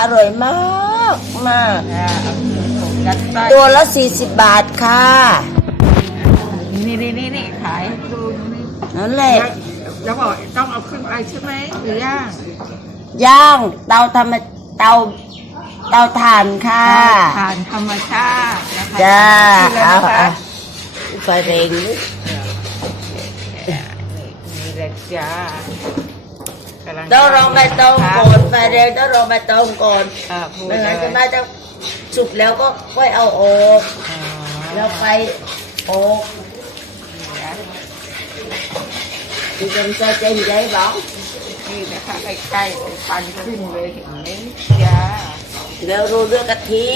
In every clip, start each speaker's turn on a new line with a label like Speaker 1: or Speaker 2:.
Speaker 1: อร่อยมากมาก
Speaker 2: อ่าผมยัดไส้
Speaker 1: ตัวละ 40 บาทค่ะ
Speaker 2: นี่นี่นี่นี่ขายดูนี่
Speaker 1: นั่นแหละ
Speaker 2: แล้วแล้วบอกต้องเอาขึ้นไปใช่ไหมหรือย่าง
Speaker 1: ย่างเตาธรรมเตาเตาถ่านค่ะ
Speaker 2: ทานธรรมชาตินะคะ
Speaker 1: จ้า
Speaker 2: ขึ้นเลย
Speaker 1: เอา
Speaker 2: นะคะ
Speaker 1: เอาไฟเร่ง
Speaker 2: นี่เลยจ้า กำลัง
Speaker 1: ต้องลองใบตองก่อนไฟเร่งต้องลองใบตองก่อน
Speaker 2: อ่าพูด
Speaker 1: ไม่
Speaker 2: เล
Speaker 1: งั้
Speaker 2: ย
Speaker 1: นจะน่าจะสุกแล้วก็ค่อยเอาออก
Speaker 2: อ๋อ
Speaker 1: แล้วไฟออกดีจังใจใจใจบอก
Speaker 2: นี่นะคะใกล้ๆปันขึ้นเลยเห็นไหมจ้า
Speaker 1: แล้วโรยด้วยกะทิ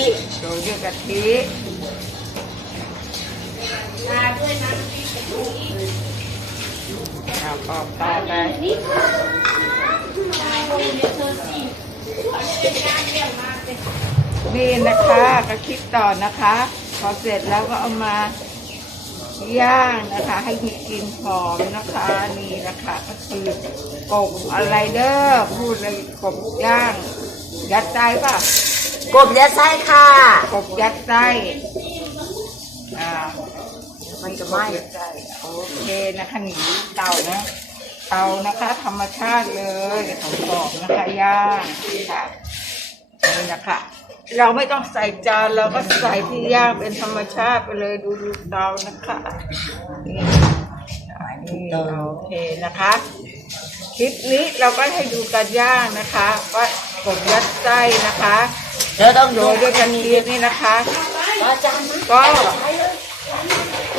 Speaker 2: โรยด้วยกะทิเอาปอกต่อไป นี่นะคะก็คิดต่อนะคะ พอเสร็จแล้วก็เอามาย่างนะคะ ให้มีกลิ่นหอมนะคะ นี่นะคะก็คือกบอะไรเด้อพูดเลยกบย่าง ยัดไส้ป่ะ
Speaker 1: กบยัดไส้ค่ะ
Speaker 2: กบยัดไส้อ่า
Speaker 1: มันจะไหม้
Speaker 2: ยัดไส้โอเคนะคะหนีเตานะ เตานะคะ ธรรมชาติเลยของกรอบนะคะย่างค่ะนี่นะคะ เราไม่ต้องใส่จานเราก็ใส่ที่ย่างเป็นธรรมชาติไปเลยดูดูเตานะคะนี่นี่โอเคนะคะคลิปนี้เราก็ให้ดูการย่างนะคะว่ากบยัดไส้นะคะ
Speaker 1: เดี๋ยวต้อง
Speaker 2: โรยด้ว
Speaker 1: ย
Speaker 2: กระเทียมนี่นะคะก็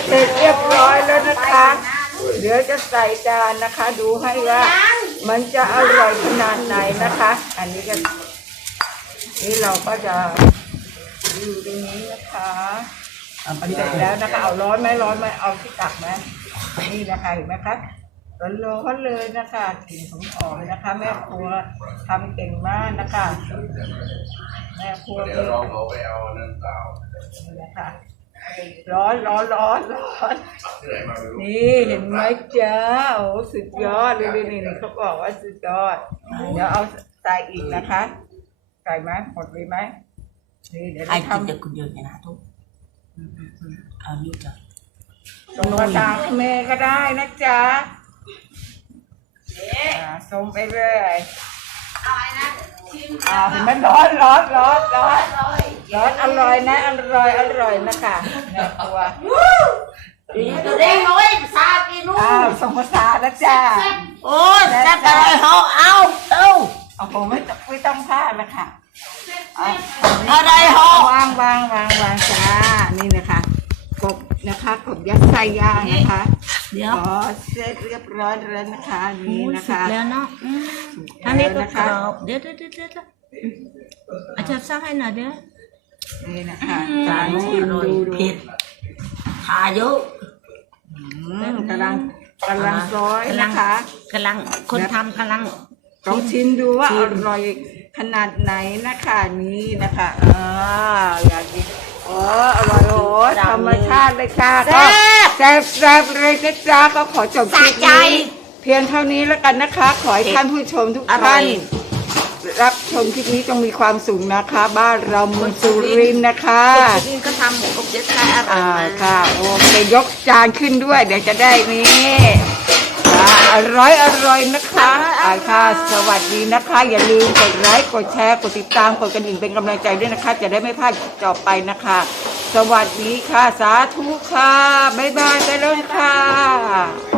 Speaker 2: เสร็จเรียบร้อยแล้วนะคะ เดี๋ยวจะใส่จานนะคะ ดูให้ว่า มันจะอร่อยขนาดไหนนะคะ อันนี้ก็นี่เราก็จะอยู่ตรงนี้นะคะเสร็จแล้วนะคะ เอาร้อนไหมร้อนไหมเอาที่ตักไหมนี่นะคะเห็นไหมคะร้อนๆเลยนะคะกลิ่นหอมๆนะคะ แม่ครัวทำเก่งมากนะคะ แม่ครัว
Speaker 3: เดี๋ยวเราเอาไปเอานั่นเปล่า
Speaker 2: นี่นะคะ ร้อนร้อนร้อนร้อน
Speaker 3: ที่ไหนมาไม่รู้
Speaker 2: นี่เห็นไหมจ้าโอ้สุดยอดเลยนี่นี่เขาบอกว่าสุดยอด เดี๋ยวเอาใส่อีกนะคะใส่ไหมหมดเลยไหมนี่เดี๋ยว
Speaker 1: ใคร
Speaker 2: เรา
Speaker 1: กิน
Speaker 2: ทำ
Speaker 1: เดี๋ยวคุณเดียวเนี่ยนะทุกเอานี่จ้ะ
Speaker 2: ส่งภาษาเขมรก็ได้นะจ๊ะอ่าส่งไปเลยอ่าเห็นไหมร้อนร้อนร้อนร้อน ร้อนอร่อยนะอร่อยอร่อยนะคะแม่ครัว
Speaker 1: ตัวเด้งน้อยซากินู
Speaker 2: อ้าวส่งภาษานะจ๊ะ
Speaker 1: โอ้ยแซ่บอะไรเหรอเอาเต้า
Speaker 2: เอาผมไม่ต้องไม่ต้องพลาดละค่ะเอา
Speaker 1: อะไรเหรอ
Speaker 2: วางวางวางวางจ้านี่นะคะกบนะคะกบยัดไส้ย่างนะคะ
Speaker 1: เดี๋ยว
Speaker 2: ขอเสร็จเรียบร้อยแล้วนะคะนี่นะคะ
Speaker 1: แล้วเนาะอืม
Speaker 2: อั
Speaker 1: อั
Speaker 2: น
Speaker 1: น
Speaker 2: นี้
Speaker 1: นี้
Speaker 2: ก็
Speaker 1: ก็
Speaker 2: ก
Speaker 1: ก
Speaker 2: ร
Speaker 1: ร
Speaker 2: อ
Speaker 1: อบบเดี๋ยวเดี๋ยวเดี๋ยวเดี๋ยวอาจารย์ซักให้หน่อยเดี๋ยว
Speaker 2: นี่นะคะ
Speaker 1: อื
Speaker 2: จาน
Speaker 1: ม
Speaker 2: ชิม
Speaker 1: อร่อย
Speaker 2: ดูดู
Speaker 1: เผ็ดทาเยอะ
Speaker 2: อืมกำลังกำลังซอยนะคะ
Speaker 1: กำลังคนทำกำลัง
Speaker 2: ลองชิมดูว่า
Speaker 1: ชิ
Speaker 2: อ
Speaker 1: ม
Speaker 2: ร่อยขนาดไหนนะคะนี่นะคะอ่าอยากกินโอ้อร่อยโอ้ธรรมชาติเลยค่ะก็แซ่บแซ่บเลยนะจ๊ะก็ขอจบคลิปนี้เพียงเท่านี้แล้วกันนะคะ ขอให้ท่านผู้ชมทุก
Speaker 1: อร่
Speaker 2: ท่า
Speaker 1: อนย
Speaker 2: รับชมคลิปนี้จงมีความสุขนะคะ บ้านเราเมืองสุรินทร์นะคะ
Speaker 1: คนนี้ก็ทำอบเจ็ดไทยอร่อย
Speaker 2: อ่ามา
Speaker 1: ก
Speaker 2: ค่ะโอเคยกจานขึ้นด้วย เดี๋ยวจะได้นี่อ่าอร่อยอร่อยนะคะอ่าค่ะ สวัสดีนะคะ อย่าลืมกดไลค์กดแชร์กดติดตามกดกระดิ่งเป็นกำลังใจด้วยนะคะ จะได้ไม่พลาดคลิปต่อไปนะคะ สวัสดีค่ะ สาธุค่ะบ๊ายบายไปแล้วค่ะ